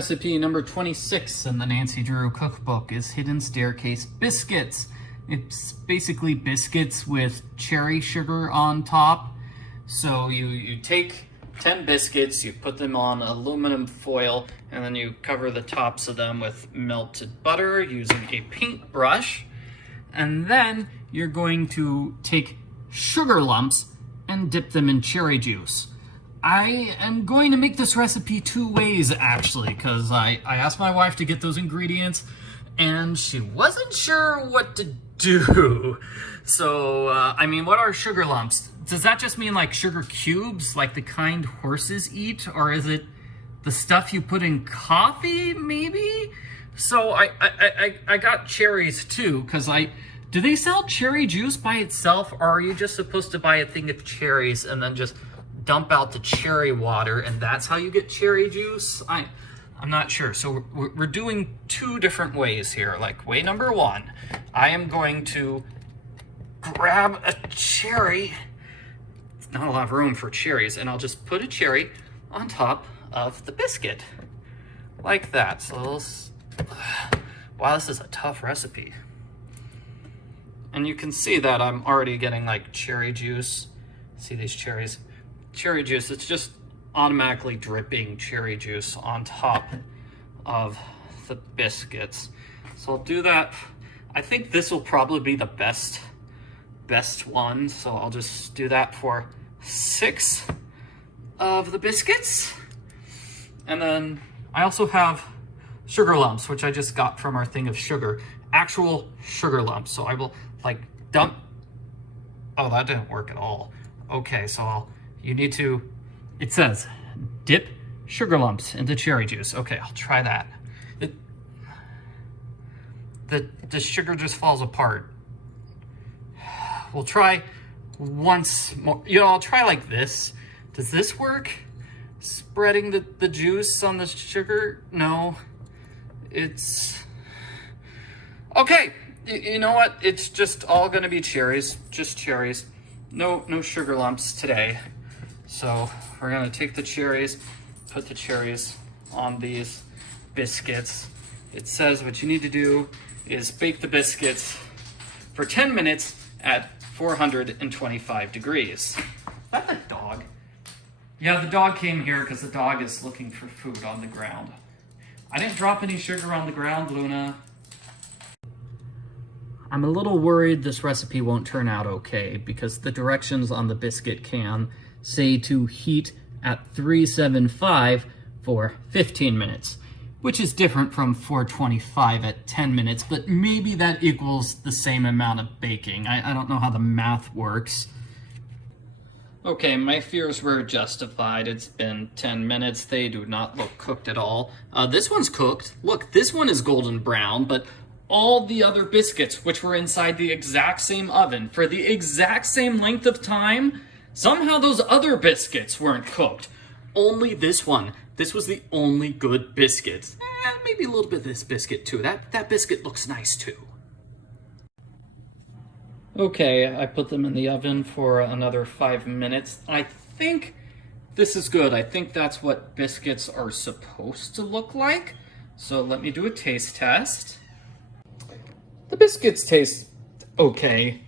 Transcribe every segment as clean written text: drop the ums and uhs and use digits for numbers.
Recipe number 26 in the Nancy Drew Cookbook is Hidden Staircase Biscuits. It's basically biscuits with cherry sugar on top. So you take 10 biscuits, you put them on aluminum foil, and then you cover the tops of them with melted butter using a paintbrush. And then you're going to take sugar lumps and dip them in cherry juice. I am going to make this recipe two ways, actually, because I asked my wife to get those ingredients, and she wasn't sure what to do. So, I mean, what are sugar lumps? Does that just mean like sugar cubes, like the kind horses eat? Or is it the stuff you put in coffee, maybe? So I got cherries, too, because do they sell cherry juice by itself, or are you just supposed to buy a thing of cherries and then just dump out the cherry water, and that's how you get cherry juice? I'm not sure. So we're doing two different ways here. Like, way number one, I am going to grab a cherry. It's not a lot of room for cherries, and I'll just put a cherry on top of the biscuit. Like that. So wow, this is a tough recipe. And you can see that I'm already getting like cherry juice. See these cherries? Cherry juice, it's just automatically dripping cherry juice on top of the biscuits. So I'll do that. I think this will probably be the best one. So I'll just do that for 6 of the biscuits. And then I also have sugar lumps, which I just got from our thing of sugar. Actual sugar lumps. So I will like dump. Oh, that didn't work at all. Okay, so you need to, it says, dip sugar lumps into cherry juice. Okay, I'll try that. The sugar just falls apart. We'll try once more. You know, I'll try like this. Does this work? Spreading the juice on the sugar? No. It's... Okay, you know what? It's just all gonna be cherries. Just cherries. No sugar lumps today. So we're gonna take the cherries, put the cherries on these biscuits. It says what you need to do is bake the biscuits for 10 minutes at 425 degrees. Is that the dog? Yeah, the dog came here because the dog is looking for food on the ground. I didn't drop any sugar on the ground, Luna. I'm a little worried this recipe won't turn out okay because the directions on the biscuit can say to heat at 375 for 15 minutes, which is different from 425 at 10 minutes, but maybe that equals the same amount of baking. I don't know how the math works. Okay, my fears were justified. It's been 10 minutes. They do not look cooked at all. This one's cooked. Look, this one is golden brown, but all the other biscuits, which were inside the exact same oven for the exact same length of time, somehow those other biscuits weren't cooked. Only this one. This was the only good biscuit. Maybe a little bit of this biscuit too. That biscuit looks nice too. Okay, I put them in the oven for another 5 minutes. I think this is good. I think that's what biscuits are supposed to look like. So let me do a taste test. The biscuits taste okay.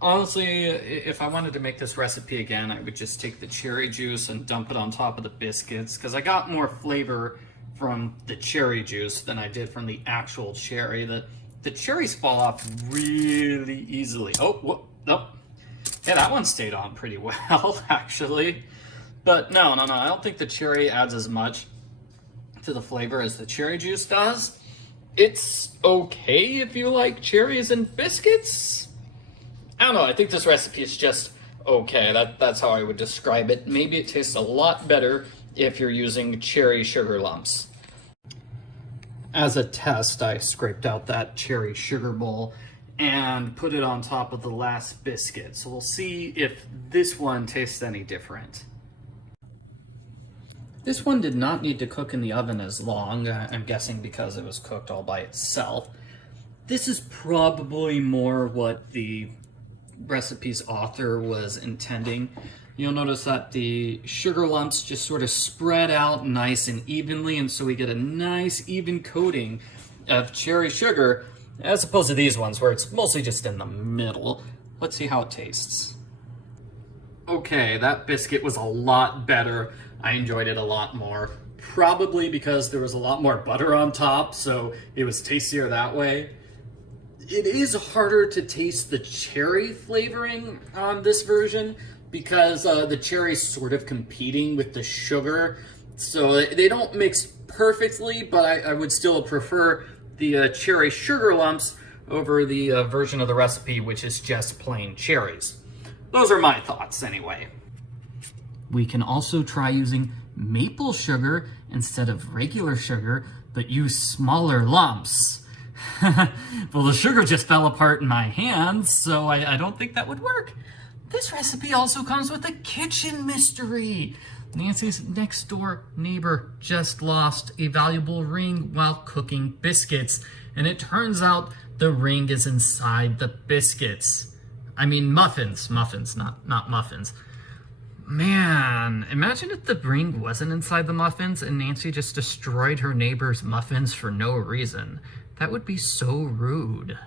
Honestly, if I wanted to make this recipe again, I would just take the cherry juice and dump it on top of the biscuits, because I got more flavor from the cherry juice than I did from the actual cherry. The cherries fall off really easily. Oh, whoop, nope. Yeah, that one stayed on pretty well, actually. But no, I don't think the cherry adds as much to the flavor as the cherry juice does. It's okay if you like cherries and biscuits. I don't know, I think this recipe is just okay. That's how I would describe it. Maybe it tastes a lot better if you're using cherry sugar lumps. As a test, I scraped out that cherry sugar bowl and put it on top of the last biscuit. So we'll see if this one tastes any different. This one did not need to cook in the oven as long, I'm guessing because it was cooked all by itself. This is probably more what the recipe's author was intending. you'll notice that the sugar lumps just sort of spread out nice and evenly, and so we get a nice even coating of cherry sugar, as opposed to these ones where it's mostly just in the middle. Let's see how it tastes. Okay, that biscuit was a lot better. I enjoyed it a lot more. Probably because there was a lot more butter on top, so it was tastier that way. It is harder to taste the cherry flavoring on this version because the cherry's sort of competing with the sugar. So they don't mix perfectly, but I would still prefer the cherry sugar lumps over the version of the recipe, which is just plain cherries. Those are my thoughts anyway. We can also try using maple sugar instead of regular sugar, but use smaller lumps. Well, the sugar just fell apart in my hands, so I don't think that would work. This recipe also comes with a kitchen mystery. Nancy's next door neighbor just lost a valuable ring while cooking biscuits, and it turns out the ring is inside the biscuits. I mean muffins, not muffins. Man, imagine if the ring wasn't inside the muffins and Nancy just destroyed her neighbor's muffins for no reason. That would be so rude.